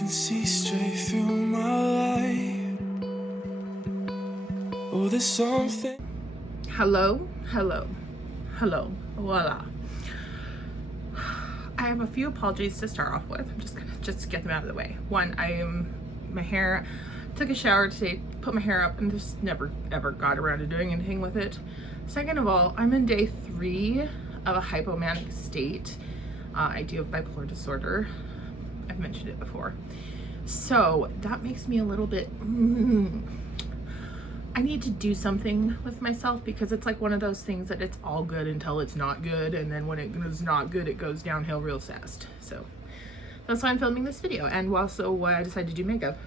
can see straight through my life. Oh, there's something. Hello, voila. I have a few apologies to start off with. I'm just gonna get them out of the way. One, my hair, took a shower today, put my hair up, and just never ever got around to doing anything with it. Second of all, I'm in day 3 of a hypomanic state. I do have bipolar disorder. I've mentioned it before. So that makes me a little bit, I need to do something with myself, because it's like one of those things that it's all good until it's not good, and then when it is not good, it goes downhill real fast. So that's why I'm filming this video, and also why I decided to do makeup.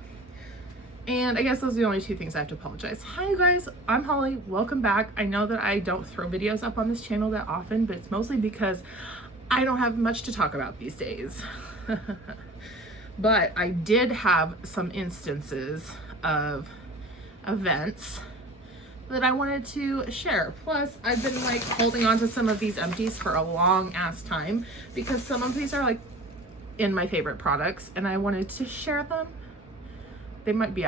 And I guess those are the only 2 things I have to apologize. Hi you guys, I'm Holly, welcome back. I know that I don't throw videos up on this channel that often, but it's mostly because I don't have much to talk about these days. But I did have some instances of events that I wanted to share. Plus, I've been like holding on to some of these empties for a long ass time, because some of these are like in my favorite products, and I wanted to share them. They might be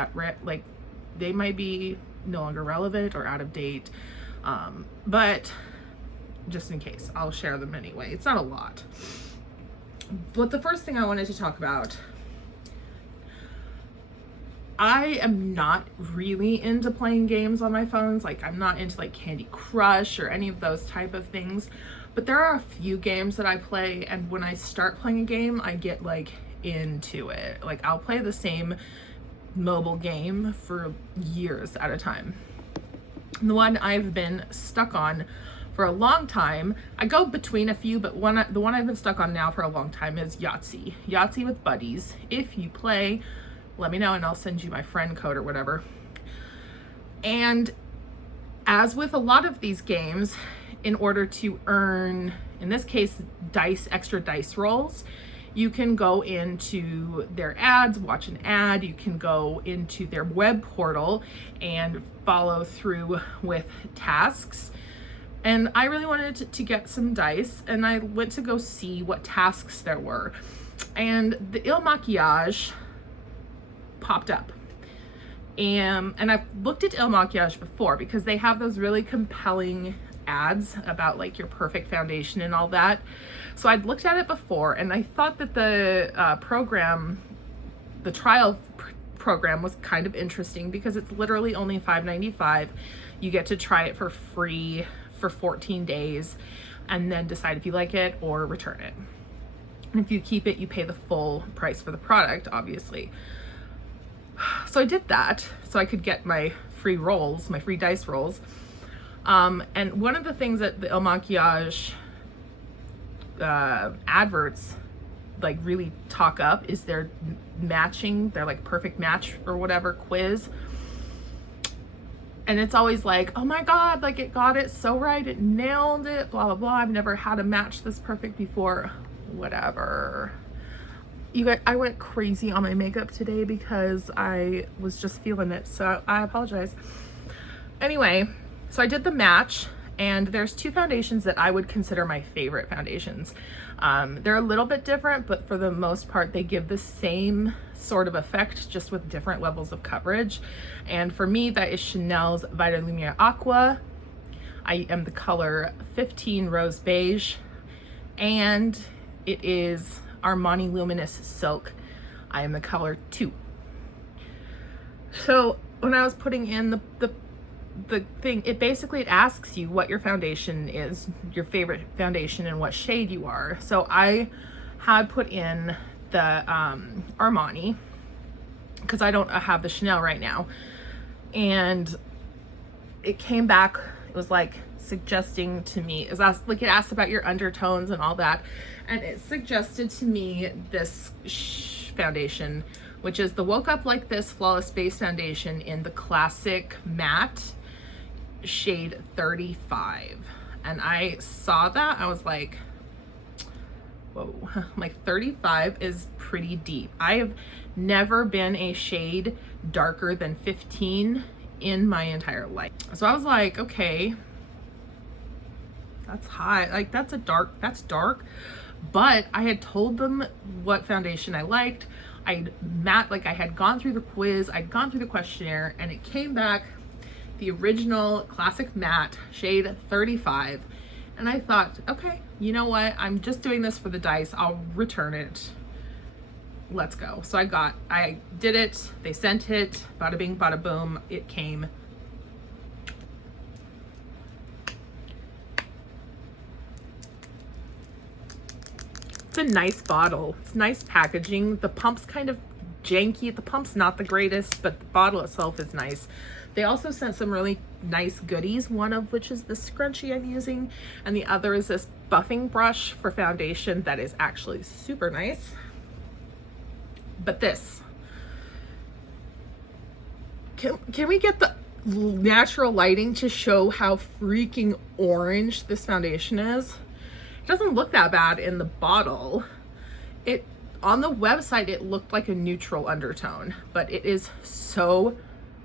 they might be no longer relevant or out of date, but just in case, I'll share them anyway. It's not a lot. But the first thing I wanted to talk about, I am not really into playing games on my phones. Like, I'm not into like Candy Crush or any of those type of things, but there are a few games that I play, and when I start playing a game, I get like into it. Like, I'll play the same mobile game for years at a time. And the one I've been stuck on for a long time, I go between a few, but the one I've been stuck on now for a long time is Yahtzee. Yahtzee with buddies. If you play, let me know and I'll send you my friend code or whatever. And as with a lot of these games, in order to earn, in this case, extra dice rolls, you can go into their ads, watch an ad, you can go into their web portal and follow through with tasks. And I really wanted to get some dice, and I went to go see what tasks there were. And the Il Makiage popped up. And I've looked at Il Makiage before, because they have those really compelling ads about like your perfect foundation and all that. So I'd looked at it before, and I thought that the trial program was kind of interesting, because it's literally only $5.95. You get to try it for free for 14 days and then decide if you like it or return it. And if you keep it, you pay the full price for the product, obviously. So I did that so I could get my free rolls, my free dice rolls. And one of the things that the Il Makiage adverts like really talk up is their matching, their like perfect match or whatever quiz. And it's always like, oh my God, like it got it so right, it nailed it, blah, blah, blah. I've never had a match this perfect before, whatever. You guys, I went crazy on my makeup today because I was just feeling it, so I apologize. Anyway, so I did the match, and there's 2 foundations that I would consider my favorite foundations. They're a little bit different, but for the most part, they give the same sort of effect, just with different levels of coverage. And for me, that is Chanel's Vita Lumiere Aqua. I am the color 15 Rose Beige, and it is Armani Luminous Silk. I am the color 2. So when I was putting in the thing, it basically asks you what your foundation is, your favorite foundation, and what shade you are. So I had put in the Armani, because I don't have the Chanel right now, and it came back, it was like suggesting to me, it asked about your undertones and all that, and it suggested to me this foundation, which is the Woke Up Like This Flawless Base Foundation in the classic matte shade 35. And I saw that, I was like, whoa, like 35 is pretty deep. I have never been a shade darker than 15 in my entire life. So I was like, okay, that's high, like that's dark. but I had told them what foundation I liked. I had gone through the quiz, I'd gone through the questionnaire, and it came back the original classic matte shade 35. And I thought, okay, you know what? I'm just doing this for the dice. I'll return it. Let's go. So I did it. They sent it. Bada bing, bada boom. It came. It's a nice bottle. It's nice packaging. The pump's kind of janky. The pump's not the greatest, but the bottle itself is nice. They also sent some really nice goodies, one of which is the scrunchie I'm using, and the other is this buffing brush for foundation that is actually super nice. But this, can we get the natural lighting to show how freaking orange this foundation is? It doesn't look that bad in the bottle. On the website, it looked like a neutral undertone, but it is so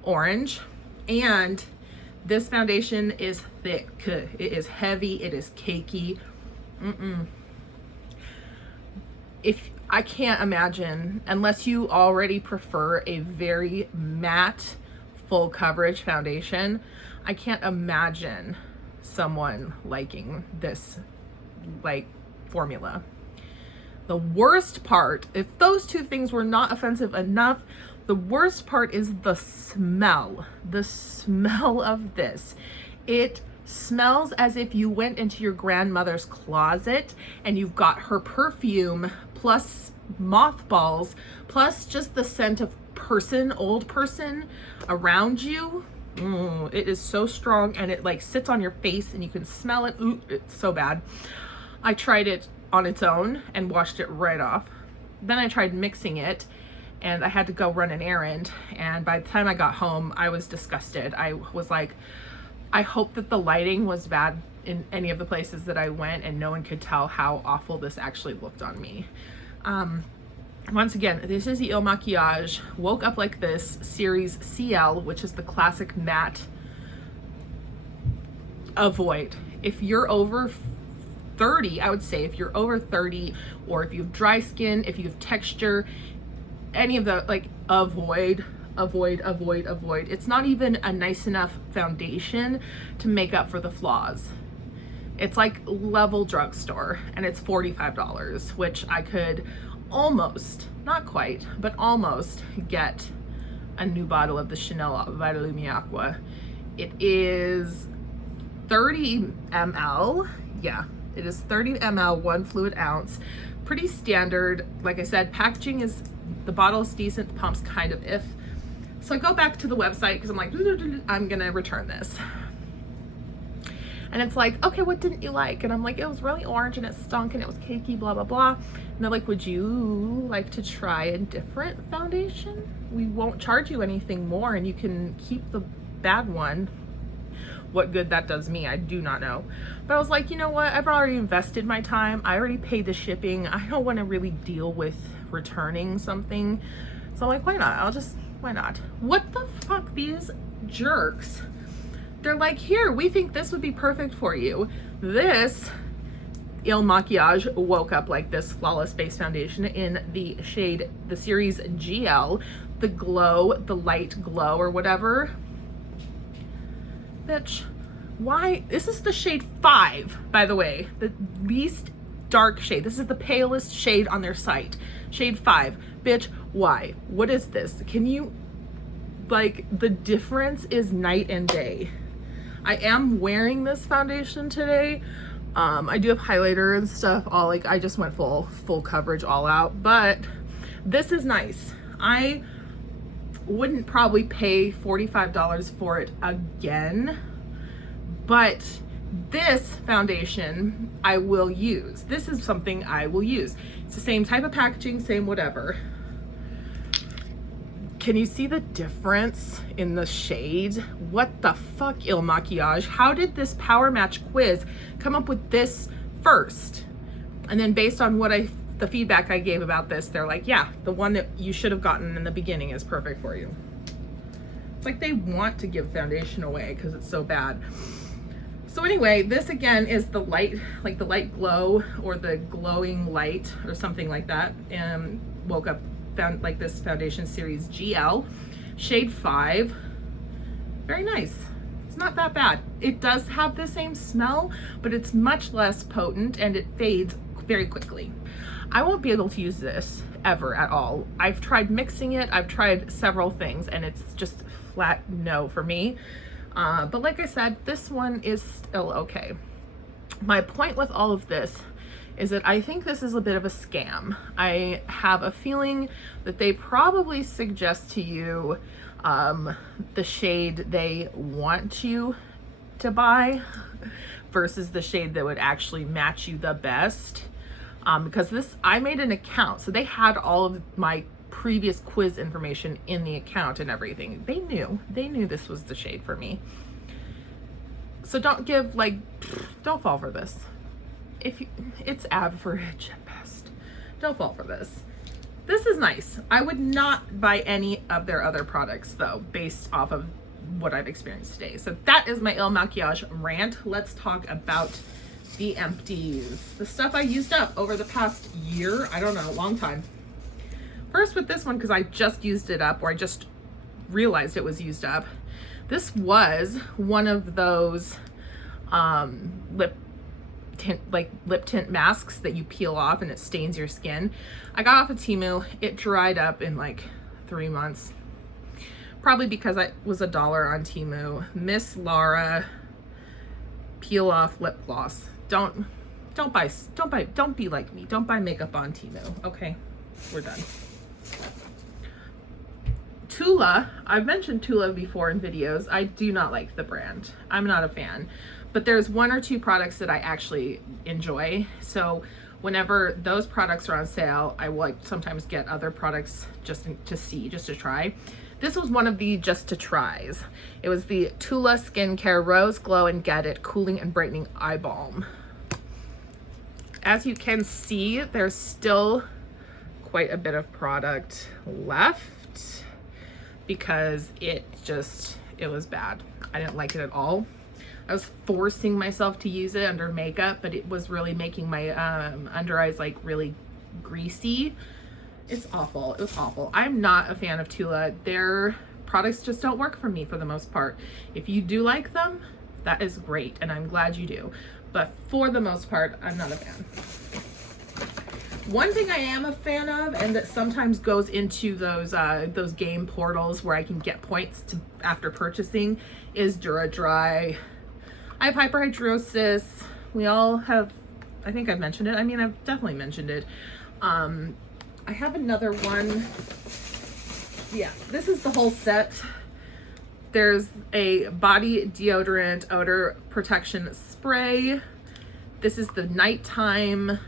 orange. And this foundation is thick. It is heavy. It is cakey. If I can't imagine, unless you already prefer a very matte, full coverage foundation, I can't imagine someone liking this formula. The worst part, if those two things were not offensive enough, the worst part is the smell. The smell of this. It smells as if you went into your grandmother's closet and you've got her perfume plus mothballs plus just the scent of old person around you. It is so strong, and it sits on your face and you can smell it. Ooh, it's so bad. I tried it on its own and washed it right off. Then I tried mixing it, and I had to go run an errand, and by the time I got home, I was disgusted. I was like, I hope that the lighting was bad in any of the places that I went and no one could tell how awful this actually looked on me. Once again, this is the Il Makiage Woke Up Like This Series CL, which is the classic matte. Avoid. If you're over 30, I would say if you're over 30, or if you have dry skin, if you have texture, any of the, avoid. It's not even a nice enough foundation to make up for the flaws. It's like level drugstore, and it's $45, which I could almost, not quite, but almost get a new bottle of the Chanel Vitalume Aqua. It is 30 ml. Yeah, it is 30 ml, 1 fluid ounce. Pretty standard. Like I said, packaging is, the bottle is decent, the pump's kind of if. So I go back to the website because I'm like, I'm gonna return this. And it's like, okay, what didn't you like? And I'm like, it was really orange and it stunk and it was cakey, blah, blah, blah. And they're like, would you like to try a different foundation? We won't charge you anything more and you can keep the bad one. What good that does me, I do not know. But I was like, you know what? I've already invested my time. I already paid the shipping. I don't want to really deal with returning something. So I'm like, why not? Why not? What the fuck, these jerks? They're like, here, we think this would be perfect for you. This Il Makiage Woke Up Like This Flawless Base Foundation in the shade, the series GL, the glow, the light glow or whatever. Bitch, why? This is the shade 5, by the way, the least dark shade. This is the palest shade on their site. Shade 5. Bitch, why? What is this? Can you, the difference is night and day. I am wearing this foundation today. I do have highlighter and stuff, I just went full coverage all out, but this is nice. I wouldn't probably pay $45 for it again, but this foundation I will use. This is something I will use. It's the same type of packaging, same whatever. Can you see the difference in the shade? What the fuck, Il Makiage? How did this PowerMatch quiz come up with this first? And then based on the feedback I gave about this, they're like, yeah, the one that you should have gotten in the beginning is perfect for you. It's like they want to give foundation away because it's so bad. So anyway, this again is the light, like the light glow or the glowing light or something like that. And woke up, found like this foundation series GL, shade 5. Very nice. It's not that bad. It does have the same smell, but it's much less potent and it fades very quickly. I won't be able to use this ever at all. I've tried mixing it, I've tried several things, and it's just flat no for me. But like I said, this one is still okay. My point with all of this is that I think this is a bit of a scam. I have a feeling that they probably suggest to you the shade they want you to buy versus the shade that would actually match you the best. Because this, I made an account, so they had all of my previous quiz information in the account and everything. They knew this was the shade for me. So don't fall for this. It's average at best. Don't fall for this. This is nice. I would not buy any of their other products though, based off of what I've experienced today. So that is my Il Makiage rant. Let's talk about the Empties, the stuff I used up over the past year. I don't know, a long time. First with this one, because I just used it up, or I just realized it was used up. This was one of those lip tint masks that you peel off and it stains your skin. I got off of Temu. It dried up in like 3 months. Probably because I was $1 on Temu. Miss Laura peel off lip gloss. Don't be like me. Don't buy makeup on Temu. Okay, we're done. Tula, I've mentioned Tula before in videos. I do not like the brand. I'm not a fan, but there's 1 or 2 products that I actually enjoy. So whenever those products are on sale, I will sometimes get other products just to try. This was one of the just to tries. It was the Tula Skincare Rose Glow and Get It Cooling and Brightening Eye Balm. As you can see, there's still quite a bit of product left because it was bad. I didn't like it at all. I was forcing myself to use it under makeup, but it was really making my under eyes like really greasy. It's awful. It was awful. I'm not a fan of Tula. Their products just don't work for me for the most part. If you do like them, that is great, and I'm glad you do. But for the most part, I'm not a fan. One thing I am a fan of, and that sometimes goes into those game portals where I can get points after purchasing, is Dura-Dry. I have hyperhidrosis. We all have, I think I've mentioned it. I mean, I've definitely mentioned it. I have another one. Yeah, this is the whole set. There's a body deodorant odor protection spray. This is the nighttime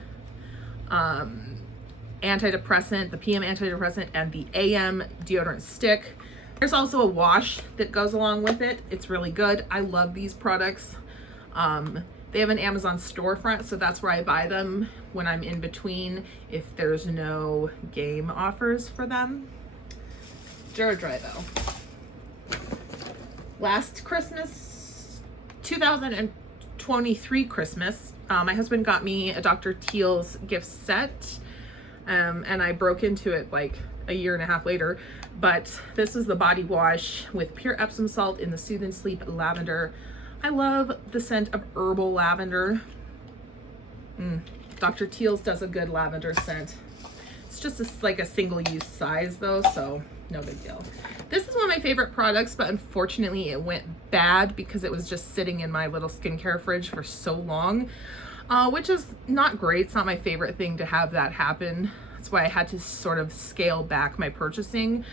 antidepressant, the PM antidepressant, and the AM deodorant stick. There's also a wash that goes along with it. It's really good. I love these products. They have an Amazon storefront, so that's where I buy them when I'm in between if there's no game offers for them. Dura-Dry though. Last Christmas, 2023 Christmas, my husband got me a Dr. Teal's gift set, and I broke into it like a year and a half later. But this is the body wash with pure Epsom salt in the Soothe and Sleep lavender. I love the scent of herbal lavender. Dr. Teal's does a good lavender scent. It's just like a single-use size though, so no big deal. This is one of my favorite products, but unfortunately it went bad because it was just sitting in my little skincare fridge for so long, which is not great. It's not my favorite thing to have that happen. That's why I had to sort of scale back my purchasing,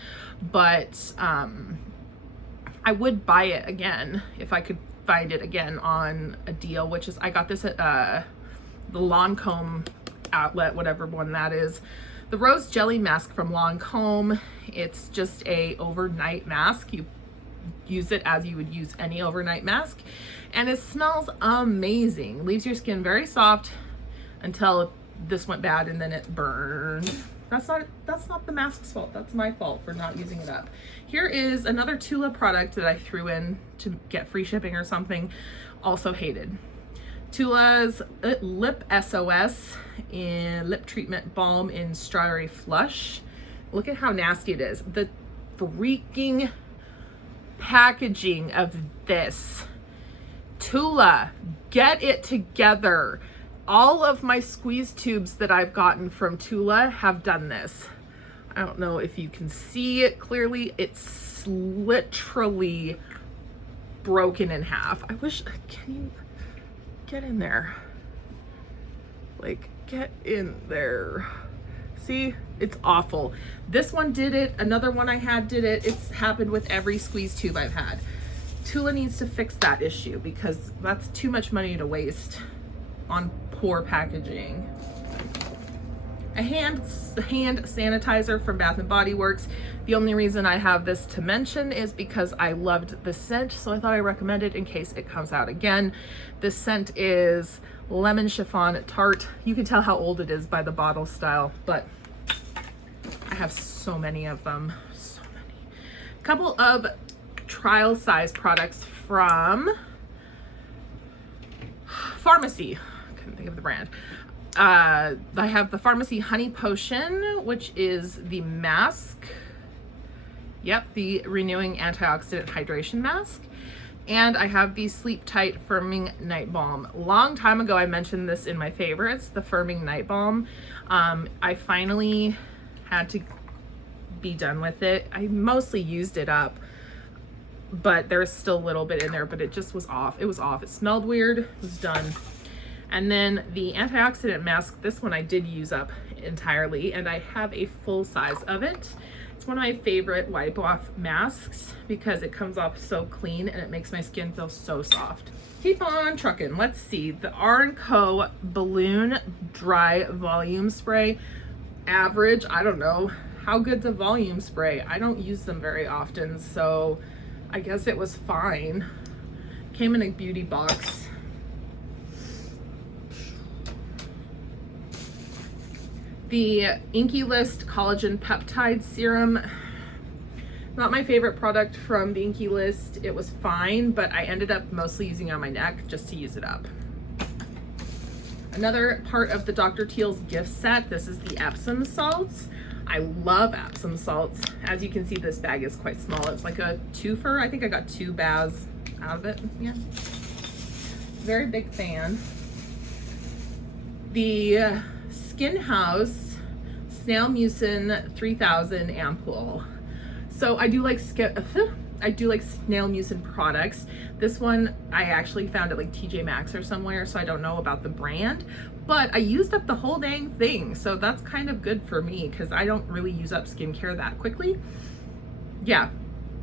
but I would buy it again if I could find it again on a deal, which is, I got this at the Lancome outlet, whatever one that is. The Rose Jelly Mask from Lancome. It's just a overnight mask. You use it as you would use any overnight mask, and it smells amazing. Leaves your skin very soft until this went bad and then it burned. That's not the mask's fault. That's my fault for not using it up. Here is another Tula product that I threw in to get free shipping or something. Also hated. Tula's Lip SOS in Lip Treatment Balm in Strawberry Flush. Look at how nasty it is. The freaking packaging of this. Tula, get it together. All of my squeeze tubes that I've gotten from Tula have done this. I don't know if you can see it clearly. It's literally broken in half. I wish, can you get in there? Like, get in there. See, it's awful. This one did it. Another one I had did it. It's happened with every squeeze tube I've had. Tula needs to fix that issue because that's too much money to waste on poor packaging. A hand sanitizer from Bath & Body Works. The only reason I have this to mention is because I loved the scent, so I thought I'd recommend it in case it comes out again. This scent is Lemon Chiffon Tart. You can tell how old it is by the bottle style, but I have so many of them, so many. A couple of trial size products from Pharmacy. I couldn't think of the brand. I have the Pharmacy Honey Potion, which is the mask. Yep, the Renewing Antioxidant Hydration Mask. And I have the Sleep Tight Firming Night Balm. Long time ago, I mentioned this in my favorites, the Firming Night Balm. I finally had to be done with it. I mostly used it up, but there's still a little bit in there, but it just was off. It was off. It smelled weird. It was done. And then the antioxidant mask, this one I did use up entirely, and I have a full size of it. It's one of my favorite wipe off masks because it comes off so clean and it makes my skin feel so soft. Keep on trucking. Let's see. The R&Co Balloon Dry Volume Spray. Average, I don't know. How good's a volume spray? I don't use them very often, so I guess it was fine. Came in a beauty box. The Inky List Collagen Peptide Serum. Not my favorite product from the Inky List. It was fine, but I ended up mostly using it on my neck just to use it up. Another part of the Dr. Teal's gift set, this is the Epsom salts. I love Epsom salts. As you can see, this bag is quite small. It's like a twofer. I think I got 2 baths out of it. Yeah. Very big fan. The Skin House Snail Mucin 3000 ampoule. So I do like snail mucin products. This one I actually found at like TJ Maxx or somewhere, so I don't know about the brand, but I used up the whole dang thing, so that's kind of good for me because I don't really use up skincare that quickly. Yeah,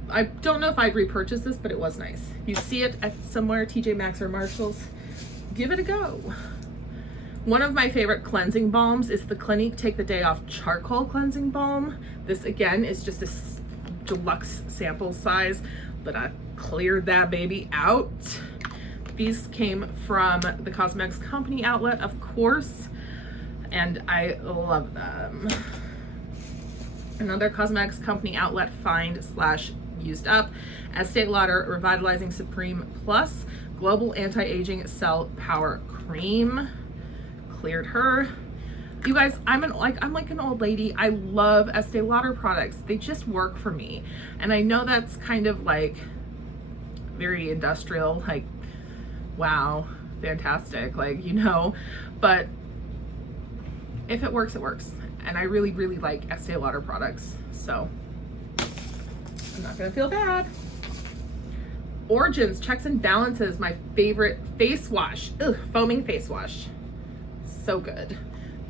I don't know if I'd repurchase this, but it was nice. If you see it at somewhere, TJ Maxx or Marshall's, give it a go. One of my favorite cleansing balms is the Clinique Take the Day Off Charcoal Cleansing Balm. This again is just a deluxe sample size, but I cleared that baby out. These came from the Cosmetics Company outlet, of course, and I love them. Another Cosmetics Company outlet find / used up, Estee Lauder Revitalizing Supreme Plus Global Anti-Aging Cell Power Cream. Cleared her. You guys, I'm like an old lady. I love Estee Lauder products. They just work for me. And I know that's kind of like very industrial, like, wow, fantastic, like, you know, but if it works, it works. And I really, really like Estee Lauder products, so I'm not gonna feel bad. Origins Checks and Balances, my favorite face wash. Ugh, foaming face wash. So good.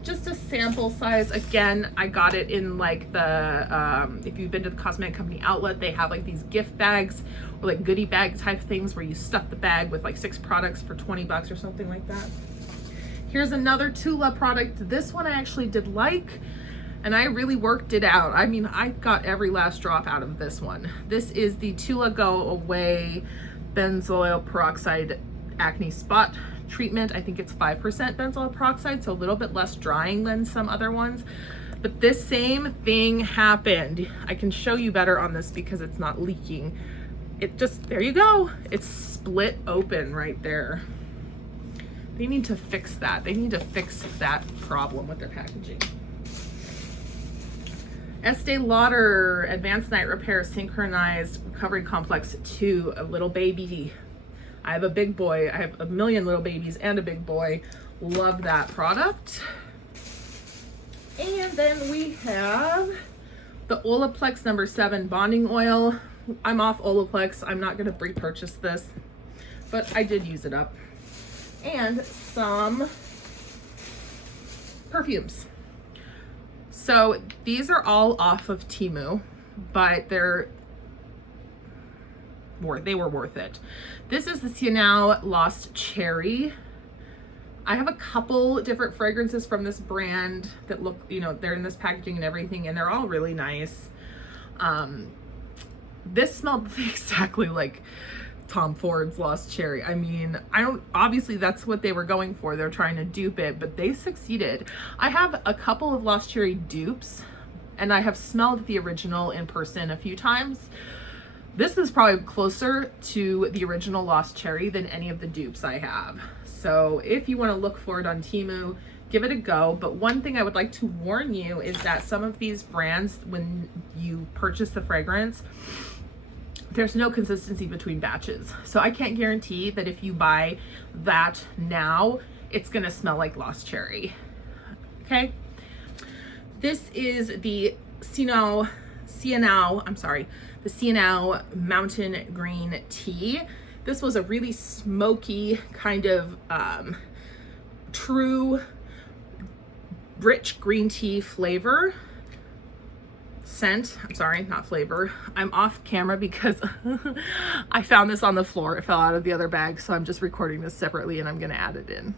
Just a sample size. Again, I got it in like the, if you've been to the Cosmetic Company outlet, they have like these gift bags or like goodie bag type things where you stuff the bag with like 6 products for 20 bucks or something like that. Here's another Tula product. This one I actually did like, and I really worked it out. I mean, I got every last drop out of this one. This is the Tula Go Away Benzoyl Peroxide Acne Spot treatment. I think it's 5% benzoyl peroxide, so a little bit less drying than some other ones. But this same thing happened. I can show you better on this because it's not leaking. It just, there you go. It's split open right there. They need to fix that. They need to fix that problem with their packaging. Estee Lauder Advanced Night Repair Synchronized Recovery Complex 2, a little baby. I have a big boy. I have a million little babies and a big boy. Love that product. And then we have the Olaplex number 7 bonding oil. I'm off Olaplex. I'm not going to repurchase this, but I did use it up. And some perfumes. So these are all off of Temu, but they were worth it. This is the Cianao Lost Cherry. I have a couple different fragrances from this brand that look, you know, they're in this packaging and everything, and they're all really nice. This smelled exactly like Tom Ford's Lost Cherry. I mean, obviously that's what they were going for. They're trying to dupe it, but they succeeded. I have a couple of Lost Cherry dupes, and I have smelled the original in person a few times. This is probably closer to the original Lost Cherry than any of the dupes I have. So if you want to look for it on Temu, give it a go. But one thing I would like to warn you is that some of these brands, when you purchase the fragrance, there's no consistency between batches. So I can't guarantee that if you buy that now, it's gonna smell like Lost Cherry. Okay? This is the Cianao Mountain Green Tea. This was a really smoky kind of true rich green tea flavor. Scent, I'm sorry, not flavor. I'm off camera because I found this on the floor. It fell out of the other bag, so I'm just recording this separately and I'm gonna add it in.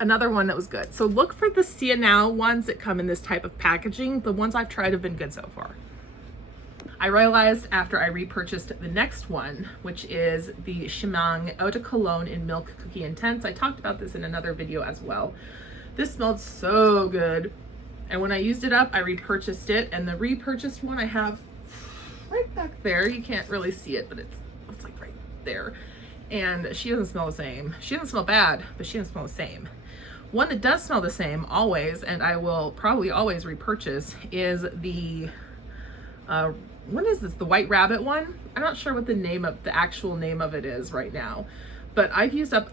Another one that was good. So look for the Cianao ones that come in this type of packaging. The ones I've tried have been good so far. I realized after I repurchased the next one, which is the Chimang Eau de Cologne in Milk Cookie Intense. I talked about this in another video as well. This smelled so good. And when I used it up, I repurchased it. And the repurchased one I have right back there. You can't really see it, but it's like right there. And she doesn't smell the same. She doesn't smell bad, but she doesn't smell the same. One that does smell the same always, and I will probably always repurchase, is the, what is this? The White Rabbit one? I'm not sure what the actual name of it is right now. But I've used up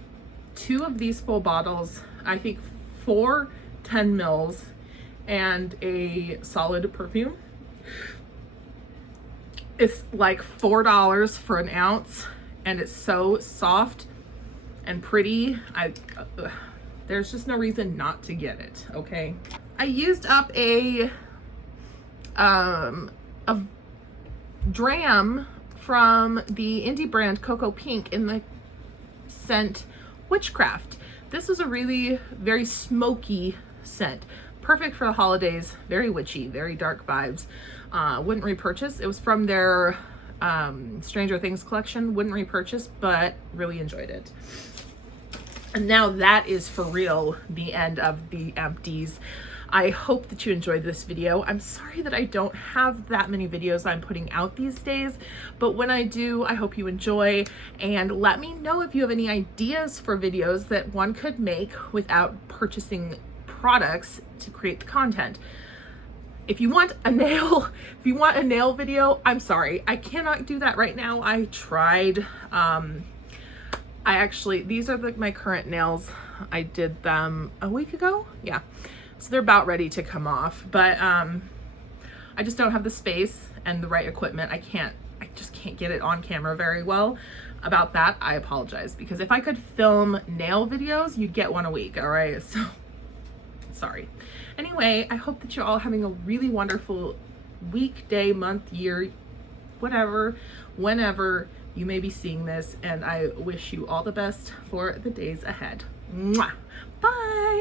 2 of these full bottles. I think 4 10 mils. And a solid perfume. It's like $4 for an ounce, and it's so soft and pretty. There's just no reason not to get it. Okay, I used up a dram from the indie brand Cocoa Pink in the scent Witchcraft. This was a really very smoky scent. Perfect for the holidays, very witchy, very dark vibes. Wouldn't repurchase. It was from their Stranger Things collection. Wouldn't repurchase, but really enjoyed it. And now that is for real the end of the Empties. I hope that you enjoyed this video. I'm sorry that I don't have that many videos I'm putting out these days, but when I do, I hope you enjoy, and let me know if you have any ideas for videos that one could make without purchasing products to create the content. If you want a nail video, I'm sorry, I cannot do that right now. I tried. These are my current nails. I did them a week ago. Yeah. So they're about ready to come off, but I just don't have the space and the right equipment. I just can't get it on camera very well. About that, I apologize, because if I could film nail videos, you'd get one a week, all right? So sorry. Anyway, I hope that you're all having a really wonderful week, day, month, year, whatever, whenever you may be seeing this, and I wish you all the best for the days ahead. Mwah. Bye.